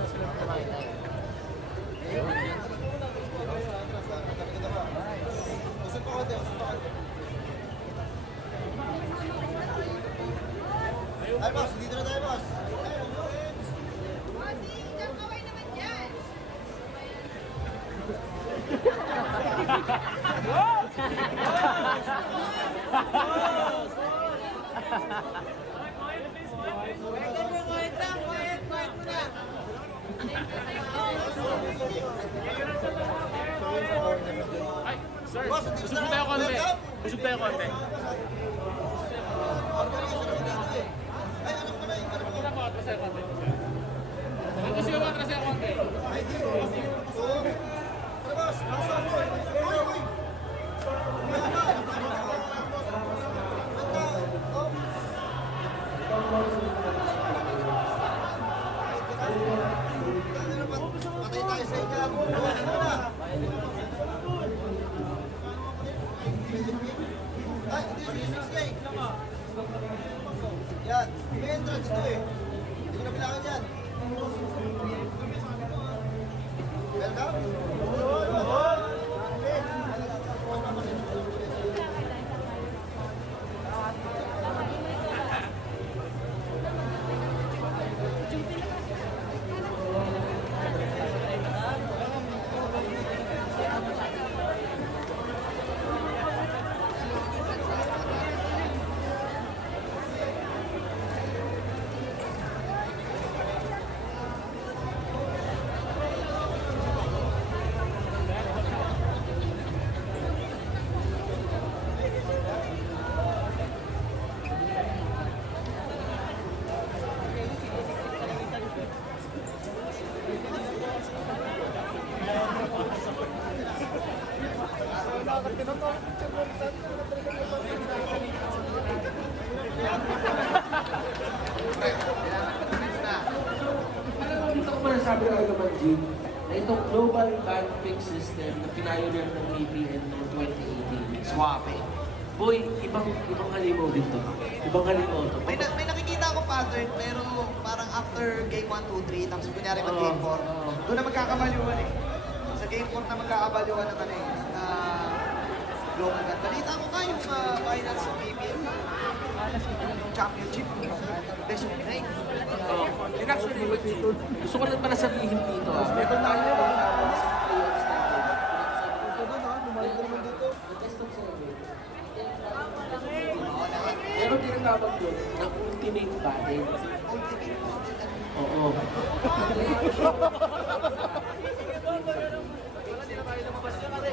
Usap pa konti, usap pa konti. Ay, boss, dito na tayo, boss. Kaway naman dyan. Ay, sir, Boss, dito busog na tayo konti. welcome. Busog tayo konti. Organization ako dito eh. Ay, ano ko na eh. Ano ko? Ano po, atras tayo konti. Ang gusto yung atras tayo konti. Ay, di. Oo. Ano, boss? Pasok mo. Uy, uy. Patay tayo sa inyo. Buwanan mo na. Ay, hindi, 6K. Yan. May entrance ito eh. Hindi ko na bilangan yan. Welcome. Dito ko masasabi ng naman, Jim, na itong global band fix system na pioneer ng ABN noong 2018. Swabe. Boy, ibang halimaw din to. Ibang halimaw to. May nakikita ako pattern, pero parang after game 1, 2, 3, tapos kunyari mag-game 4, doon na magkakabaluan eh. Sa game 4 na magkakabaluan naman eh, na global band. Balita ko nga yung finals ng BBM, yung championship, best of 9. And actually, gusto ko lang pala sabihin dito. Meron tayo sa playoffs natin. Ito doon ha, bumalik ka naman dito. The best of 7. Pero tinatawag yun na ultimate battle. Oo.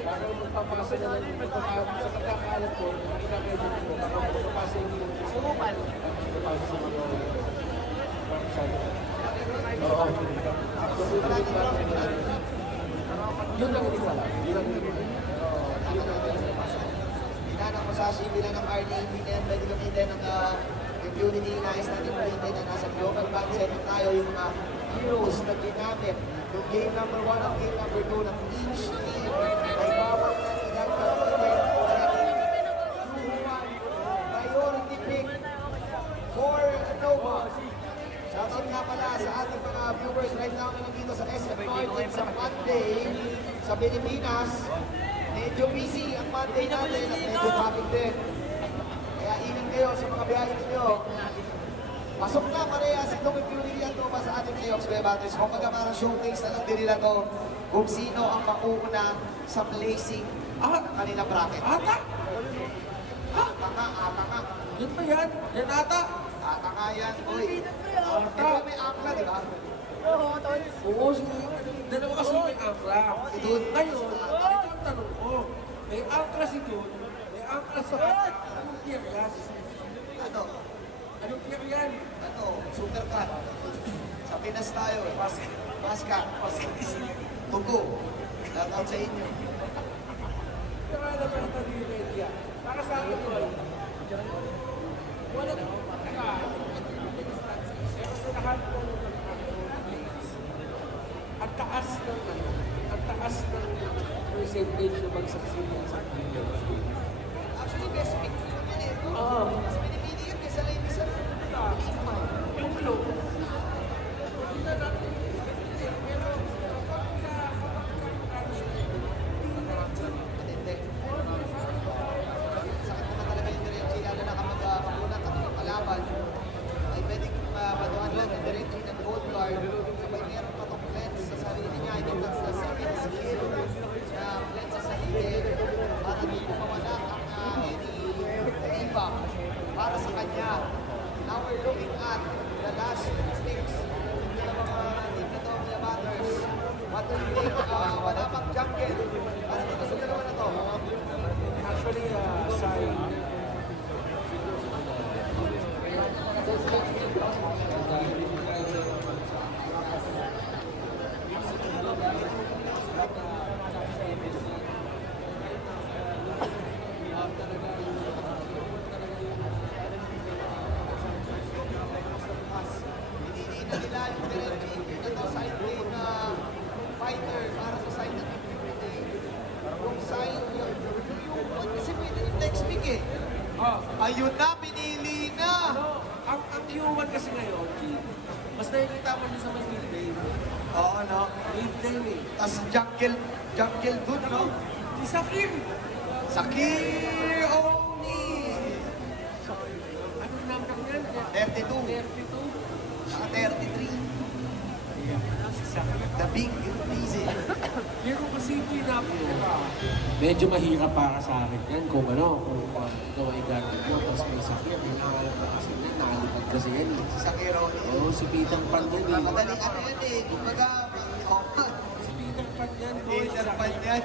Parang magpapasa na lang sa pagkakaalat ko, pinakailan ko, baka magpapasa yung sumupan. Magpapasa sa mga oo. Yun lang yung wala. Yun lang yung Pinanang mo sa bilang ng RDB na yan, pwede gamitin ng community nais natin ulitin na nasa global band setting tayo yung mga heroes na ginamit. Yung game number 1 at game number 2 ng each team ay bawat na ilang gamitin. Priority pick for Nova. Shoutout nga pala sa ating mga viewers right now na nandito sa SM Norton sa Monday sa Pilipinas. Medyo busy ang Monday natin at medyo traffic din. Kaya ingat kayo sa mga biyahe ninyo. Pasok na pareha si Dong Fury at Nova sa ating playoffs Web Battles. Kung parang showcase na lang din nila to kung sino ang makuuna sa placing ng kanilang bracket. Ata! Ata nga. Yun ba yan? Yan ata? Ata nga yan, boy. Ata! Ito may angka, di ba? Oo, dalawa kasi may angkla. Si Dun. Ngayon, ito ang tanong ko. May angkla si Dun, may angkla si Ata. Anong tiyak yan? Ano? Anong tiyak yan? Ano? Supercat. Sa Pinas tayo eh. Paska. Tugo. Shoutout sa inyo. Kaya alam mo natin yung media. Para sa akin ko, wala na. Kasi lahat ko ng ang taas ng percentage na magsaksiyan sa akin. Actually, best pick ko yun eh. Oo. Mas pinipili yun kaysa Lady Sa. Yung flow. Hindi na natin. Ayun na, pinili na. Ang Q1 kasi ngayon, G, mas nakikita mo din sa may mid-lane. Oo, no? Mid-lane eh. Tapos jungle dun, no? Si Sakim! Sakir Oni. Anong number yan? 32. 32. Saka 33. Si Sakim. The big busy. Pero kasi pinap medyo mahirap para sa akin yan kung ano, kung ito ay gamit mo, tapos may sakit, hinahanap ka kasi yan, nakalipad kasi yan eh. Si Sakir Oni. Oo, si Peter Pan yan eh. Madaling ano yan eh. Kumbaga, Si Peter Pan yan, boy. Peter Pan yan.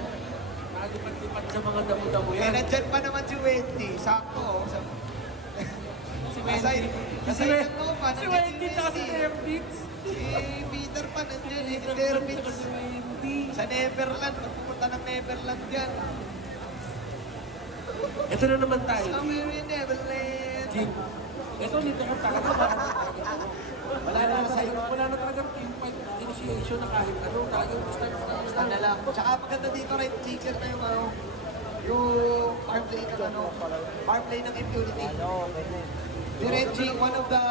Nakalipad-lipad sa mga damo-damo Eh, yan. nandyan pa naman si Wendy. Sakto, oh. Si Kasay, kasay ng Nova. Si nandyan Wendy tsaka si Terbits. Si Peter Pan, nandyan eh. Si Tsaka Terbits. si Wendy. Sa Neverland, pupunta ng Neverland yan. Ito na naman tayo. Somewhere in Neverland. Jim. Ito, dito ka talaga. Wala na talagang team fight initiation na kahit ano. Talagang start Ano lang. Tsaka maganda dito right teacher na yung ano, yung farm play ng ano, farm play ng Impunity. Diretji, one of the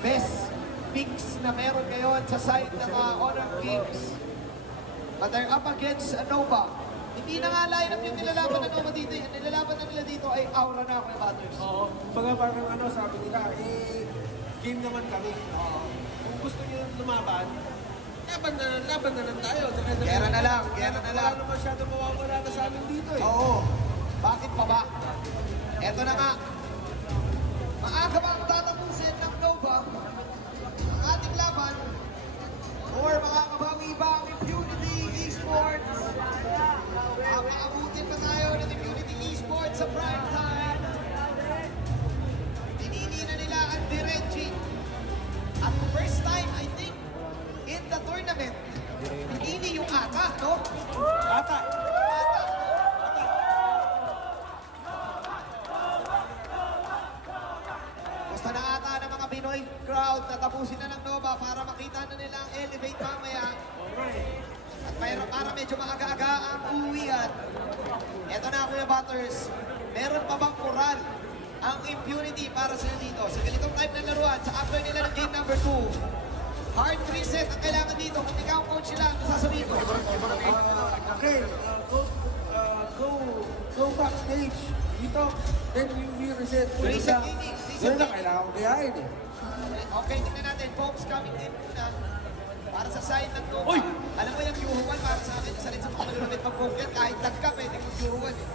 best picks na meron ngayon sa side ng Honor Kings. But they're up against Nova. Hindi na nga line-up yung nilalaban ng Nova dito. Yung nilalaban na nila dito ay aura na mga batters. Oo. Baga parang ano, sabi nila, eh, game naman kami. Kung gusto niyo lumaban, laban na lang tayo. Gera na lang, gera na lang. Wala naman masyado mawawala na sa amin dito eh. Oo. Bakit pa ba? Eto na nga. Maaga ba ang tatapusin ng Nova ang ating laban? Or makakabawi ba ang Impunity Esports? Makaabutin pa tayo ng Impunity Esports sa prime time. Pinili na nila ang Diretji. At first time, I think, in the tournament, pinili yung Ata, no? Ata! Gusto na ata ng mga Pinoy crowd na tapusin na ng Nova para makita na nila ang Elevate mamaya. At para medyo maaga-aga ang uwian. Eto na Kuya Butters, meron pa bang moral ang Impunity para sila dito? Sa ganitong type ng laruan, sa after nila ng game number 2, hard reset ang kailangan dito. Kung ikaw ang coach nila, ano sasabihin mo? Okay, go backstage. Dito, then we reset. Reset gaming, reset Ganun na, gaming. kailangan ko kayain eh. Okay, tingnan natin. Folks coming in muna. Para sa side ng Nova. Uy! Alam mo yung yuhuan para sa akin. Isa rin sa mga malulupit mag-poker. Kahit tagka, pwede kong yuhuan eh.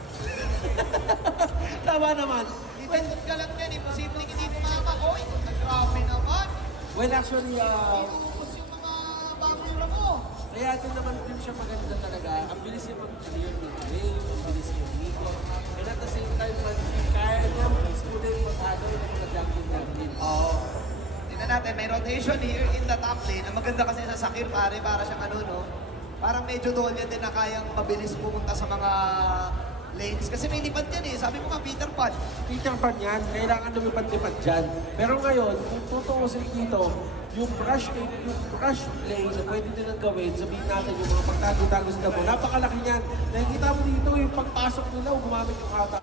Tama naman. Itendot ka lang yan. Imposibleng hindi tumama. Oy, grabe naman. Well, actually, Inuubos yung mga bangura mo. kaya din naman din siya maganda talaga. Ang bilis niya mag-clear ng game, ang bilis niya umikot. And at the same time, kaya niya mag-student mag-ano yung mga jungle. Oo. Tingnan natin, may rotation here in the top lane. Ang maganda kasi sa Sakir, pare, para siyang ano, no? Parang medyo doon yan din na kayang mabilis pumunta sa mga lanes. Kasi may lipad yan eh. Sabi mo nga, Peter Pan. Peter Pan yan, kailangan lumipad-lipad dyan. Pero ngayon, kung tutuusin dito, yung brush play na pwede din ang gawin, sabihin natin yung mga pagtago-tago sa damo, napakalaki niyan. Nakikita mo dito yung pagpasok nila, gumamit yung kata.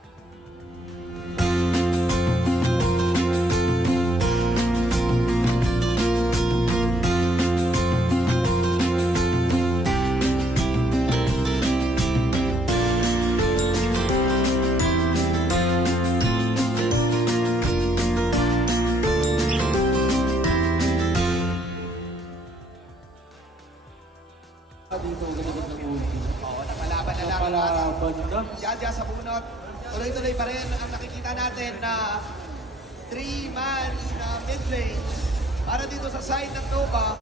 Dito, ganito ng ulti. Oo, napalaban na lang. Napalaban na. Diyan sa bunot. Tuloy-tuloy pa rin ang nakikita natin na 3-man na mid lane para dito sa side ng Nova.